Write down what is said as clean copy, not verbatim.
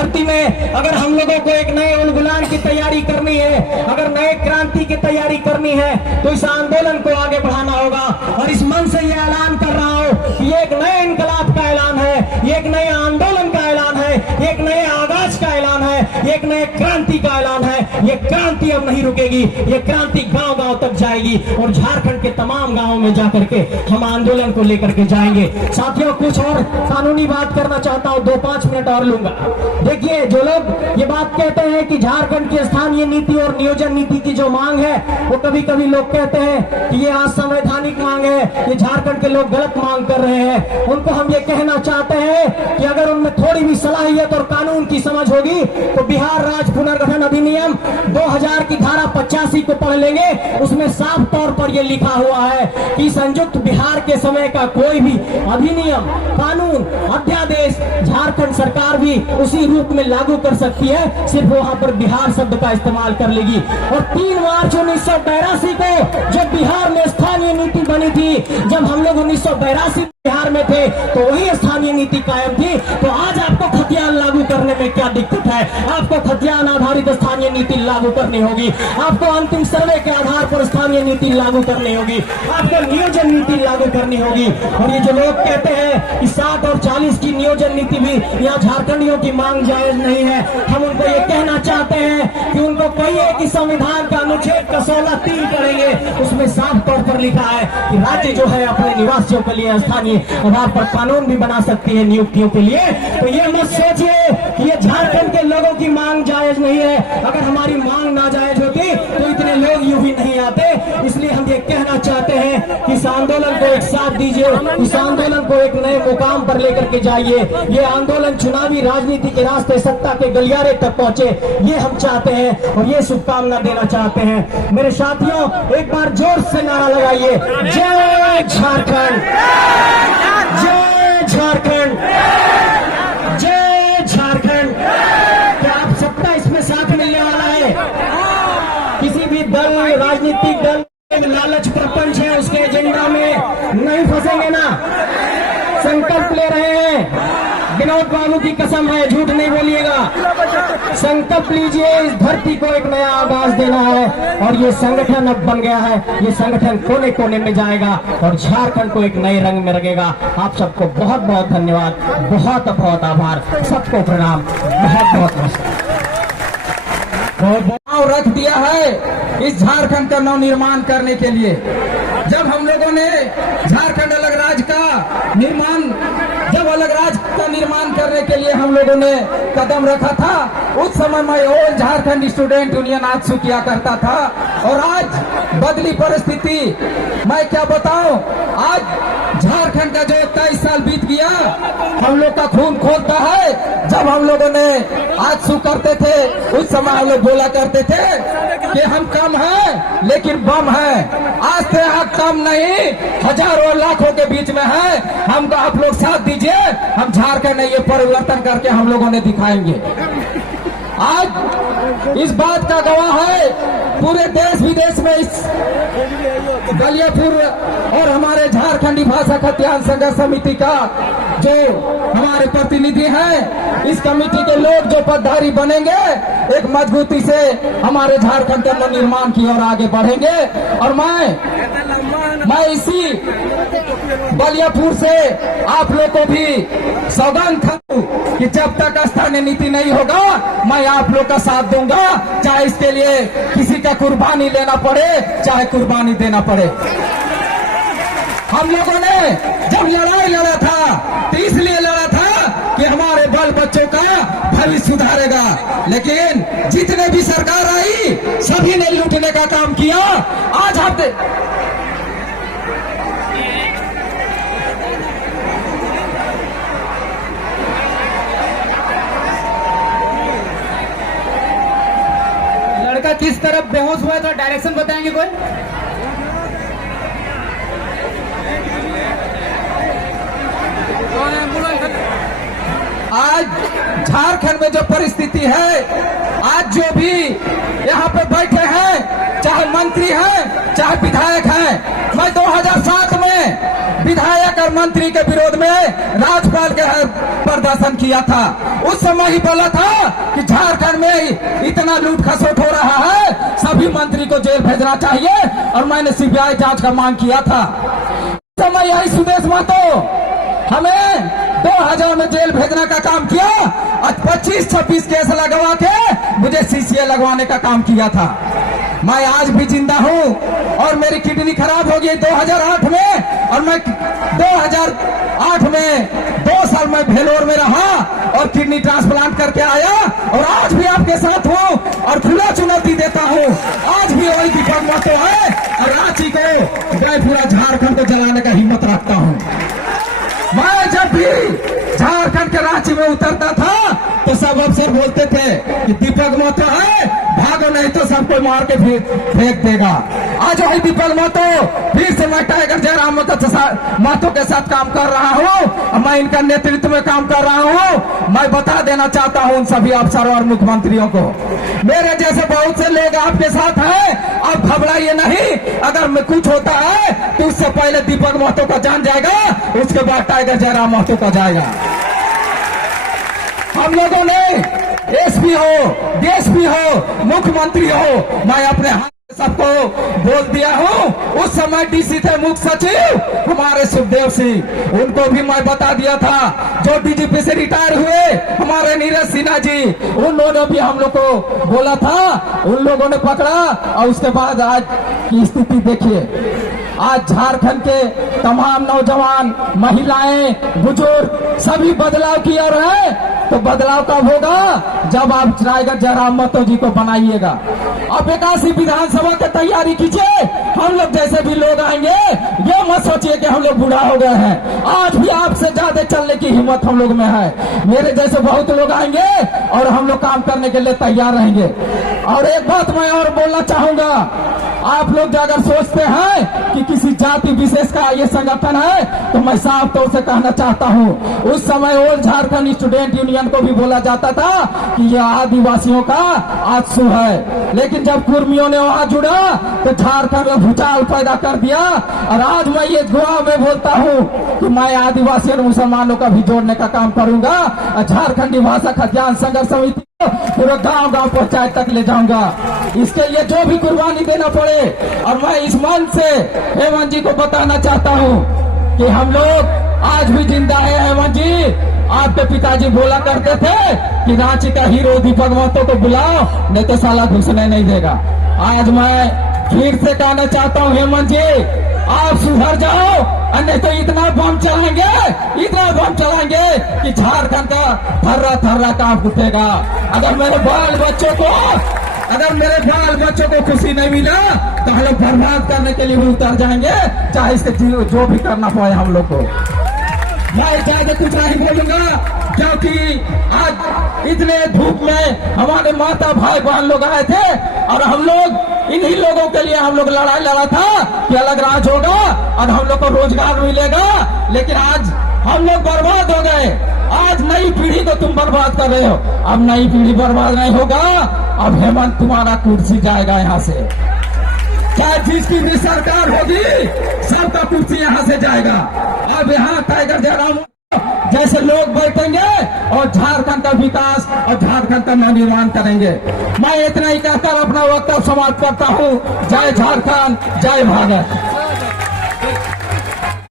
धरती में अगर हम लोगों को एक नए उलगुलान की तैयारी करनी है, अगर नए क्रांति की तैयारी करनी है, तो इस आंदोलन को आगे बढ़ाना होगा। और इस मन से ये ऐलान कर रहा हूं कि ये एक नए इनकलाब का ऐलान है, ये एक नए आंदोलन का ऐलान है, ये एक नए आगाज का ऐलान है, ये एक नए क्रांति का ऐलान है। ये क्रांति अब नहीं रुकेगी, ये क्रांति गांव गांव तक जाएगी और झारखंड के तमाम गांवों में जाकर के हम आंदोलन को लेकर के जाएंगे। साथियों, कुछ और कानूनी बात करना चाहता हूं, 2-5 मिनट और लूंगा। देखिए, जो लोग ये बात कहते हैं कि झारखंड की स्थानीय नीति और नियोजन नीति की जो मांग है, वो कभी कभी लोग कहते हैं कि ये असंवैधानिक मांग है, ये झारखंड के लोग गलत मांग कर रहे हैं। उनको हम ये कहना चाहते हैं कि अगर उनमें थोड़ी भी सलाहियत और कानून की समझ होगी तो बिहार राज्य पुनर्गठन अधिनियम 2000 की धारा 85 को पढ़ लेंगे। उसमें साफ तौर पर यह लिखा हुआ है कि संयुक्त बिहार के समय का कोई भी अधिनियम, कानून, अध्यादेश झारखंड सरकार भी उसी रूप में लागू कर सकती है, सिर्फ वहां पर बिहार शब्द का इस्तेमाल कर लेगी। और 3 मार्च 1982 को जब बिहार में स्थानीय नीति बनी थी, जब हम लोग 1982 बिहार में थे, तो वही स्थानीय नीति कायम थी। तो आज आपको खतियान लागू करने में क्या दिक्कत है? आपको खतियान आधारित स्थानीय नीति लागू करनी होगी, आपको अंतिम सर्वे के आधार पर स्थानीय नीति लागू करनी होगी, आपको नियोजन नीति लागू करनी होगी। और ये जो लोग कहते हैं कि 60 और 40 की नियोजन नीति भी यहाँ झारखंडियों की मांग जायज नहीं है, हम उनको ये कहना चाहते हैं कि उनको कहिए कि संविधान का अनुच्छेद का 16(3) पढ़ेंगे, उसमें साफ तौर पर लिखा है कि राज्य जो है अपने निवासियों के लिए स्थानीय आधार पर कानून भी बना सकती है नियुक्तियों के लिए। तो ये मत सोचिए कि ये झारखंड के लोगों की मांग जायज नहीं है। अगर हमारी मांग नाजायज होती तो इतने लोग यूं ही नहीं आते। इसलिए हम ये कहना चाहते हैं कि इस आंदोलन को एक साथ दीजिए, इस आंदोलन को एक नए मुकाम पर लेकर के जाइए। ये आंदोलन चुनावी राजनीति के रास्ते सत्ता के गलियारे तक पहुंचे, ये हम चाहते हैं और ये शुभकामना देना चाहते हैं। मेरे साथियों, एक बार जोर से नारा लगाइए, जय झारखंड, जय झारखंड, जय झारखंड। क्या आप सबका इसमें साथ मिलने वाला है? किसी भी दल, राजनीतिक दल लालच प्रपंच है, उसके एजेंडा में नहीं फंसेंगे ना? संकल्प ले रहे हैं, विनोद बाबू की कसम है, झूठ नहीं बोलिएगा। संकल्प लीजिए, इस धरती को एक नया आगाज देना है और ये संगठन अब बन गया है। ये संगठन कोने कोने में जाएगा और झारखंड को एक नए रंग में रखेगा। आप सबको बहुत बहुत धन्यवाद, बहुत बहुत आभार, सबको प्रणाम, बहुत बहुत नमस्कार। रख दिया है इस झारखंड का नवनिर्माण करने के लिए। जब हम लोगों ने झारखंड अलग राज्य का निर्माण, जब अलग राज्य का निर्माण करने के लिए हम लोगों ने कदम रखा था, उस समय मैं all Jharkhand student union AJSU किया करता था। और आज बदली परिस्थिति, मैं क्या बताऊं, आज झारखंड का जो 23 साल बीत गया, हम लोग का खून खोलता है। जब हम लोगों ने आजसू करते थे, उस समय हम लोग बोला करते थे कि हम कम हैं लेकिन बम हैं। आज से हम कम नहीं, हजारों लाखों के बीच में है। हमको आप लोग साथ दीजिए, हम झारखंड में ये परिवर्तन करके हम लोगों ने दिखाएंगे। आज इस बात का गवाह है पूरे देश विदेश में इस बलियापुर और हमारे झारखंडी भाषा खतियान संघर्ष समिति का जो हमारे प्रतिनिधि हैं, इस कमेटी के लोग जो पदधारी बनेंगे, एक मजबूती से हमारे झारखंड के निर्माण की ओर आगे बढ़ेंगे। और मैं इसी बलियापुर से आप लोग को भी सौगंध खाऊं कि जब तक स्थानीय नीति नहीं होगा, मैं आप लोग का साथ दूंगा, चाहे इसके लिए किसी का कुर्बानी लेना पड़े, चाहे कुर्बानी देना पड़े। हम लोगों ने जब लड़ाई लड़ा था तो इसलिए लड़ा था कि हमारे बाल बच्चों का भविष्य सुधारेगा। लेकिन जितने भी सरकार आई, सभी ने लूटने का काम किया। आज हम लड़का किस तरफ बेहोश हुआ था, डायरेक्शन बताएंगे कोई? आज झारखंड में जो परिस्थिति है, आज जो भी यहाँ पे बैठे हैं, चाहे मंत्री हैं, चाहे विधायक हैं, मैं 2007 में विधायक और मंत्री के विरोध में राज्यपाल के प्रदर्शन किया था। उस समय ही बोला था कि झारखंड में इतना लूट खसोट हो रहा है, सभी मंत्री को जेल भेजना चाहिए, और मैंने सीबीआई जांच का मांग किया था। उस समय यही सुदेश महतो हमें 2000 में जेल भेजने का काम किया और 25-26 केस लगवा के मुझे सीसीए लगवाने का काम किया था। मैं आज भी जिंदा हूँ और मेरी किडनी खराब हो गई 2008 में, और मैं 2008 में 2 साल में भेलोर में रहा और किडनी ट्रांसप्लांट करके आया, और आज भी आपके साथ हूँ और खुला चुनौती देता हूँ। आज भी वही दीपक महतो है और रांची को, मैं पूरा झारखंड को जलाने का हिम्मत रखता हूँ। मैं जब भी झारखंड के रांची में उतरता था तो सब अफसर बोलते थे कि दीपक महतो है, भागो नहीं तो सबको मार के फेंक देगा। आज वही दीपक महतो फिर से मैं टाइगर जयराम महतो के साथ काम कर रहा हूँ, मैं इनका नेतृत्व में काम कर रहा हूँ। मैं बता देना चाहता हूँ उन सभी अफसरों और मुख्यमंत्रियों को, मेरे जैसे बहुत से लोग आपके साथ हैं, आप घबराइए नहीं। अगर में कुछ होता है तो उससे पहले दीपक महतो का जान जाएगा, उसके बाद टाइगर जयराम महतो का जाएगा। हम लोगों ने एसपी हो, डीएसपी हो, मुख्यमंत्री हो, मैं अपने हाथ से सबको बोल दिया हूँ। उस समय डीसी थे मुख्य सचिव हमारे सुखदेव सिंह, उनको भी मैं बता दिया था। जो डीजीपी से रिटायर हुए हमारे नीरज सिन्हा जी, उन लोगों ने भी हम लोग को बोला था, उन लोगों ने पकड़ा। और उसके बाद आज की स्थिति देखिए, आज झारखंड के तमाम नौजवान, महिलाएं, बुजुर्ग सभी बदलाव की ओर है। तो बदलाव कब होगा? जब आप टाइगर जयराम महतो जी को बनाइएगा। अब 81 विधानसभा की तैयारी कीजिए। हम लोग जैसे भी लोग आएंगे, ये मत सोचिए कि हम लोग बूढ़ा हो गए हैं। आज भी आपसे ज्यादा चलने की हिम्मत हम लोग में है। मेरे जैसे बहुत लोग आएंगे और हम लोग काम करने के लिए तैयार रहेंगे। और एक बात मैं और बोलना चाहूंगा, आप लोग अगर सोचते हैं कि किसी जाति विशेष का ये संगठन है, तो मैं साफ तौर से कहना चाहता हूँ, उस समय ओल्ड झारखंड स्टूडेंट यूनियन को भी बोला जाता था कि ये आदिवासियों का आंसू है। लेकिन जब कुर्मियों ने वहां जुड़ा तो झारखंड में भूचाल पैदा कर दिया। और आज मैं ये गवाह में बोलता हूँ कि मैं आदिवासी और मुसलमानों का भी जोड़ने का काम करूंगा। झारखंडी भाषा खतियान संघर्ष समिति पूरे गांव गांव पंचायत तक ले जाऊंगा। इसके लिए जो भी कुर्बानी देना पड़े। और मैं इस मंच से हेमंत जी को बताना चाहता हूँ कि हम लोग आज भी जिंदा है। हेमंत जी, आपके पिताजी बोला करते थे कि रांची का हीरो दीपक महतो को बुलाओ, नहीं तो साला घुसने नहीं देगा। आज मैं फिर से कहना चाहता हूँ हेमंत जी, आप सुधर जाओ, नहीं तो इतना बम चलाएंगे कि झारखंड का थर्रा थर्रा कांप उठेगा। अगर मेरे बाल बच्चों को खुशी नहीं मिला तो हम लोग बर्बाद करने के लिए भी उतर जाएंगे, चाहे इसके जो भी करना पड़े हम लोग को। मैं ज्यादा कुछ नहीं बोलूंगा, क्योंकि आज इतने धूप में हमारे माता भाई बहन लोग आए थे और हम लोग इन्हीं लोगों के लिए हम लोग लड़ाई लड़ा था कि अलग राज होगा और हम लोग को रोजगार मिलेगा। लेकिन आज हम लोग बर्बाद हो गए। आज नई पीढ़ी को तुम बर्बाद कर रहे हो। अब नई पीढ़ी बर्बाद नहीं होगा। अब हेमंत तुम्हारा कुर्सी जाएगा यहाँ से, चाहे जिसकी भी सरकार होगी सबका कुर्सी यहाँ से जाएगा। अब यहाँ टाइगर जयराम जैसे लोग बैठेंगे और झारखंड का विकास और झारखंड का नवनिर्माण करेंगे। मैं इतना ही कहकर अपना वक्तव्य समाप्त करता हूँ। जय झारखंड, जय भारत।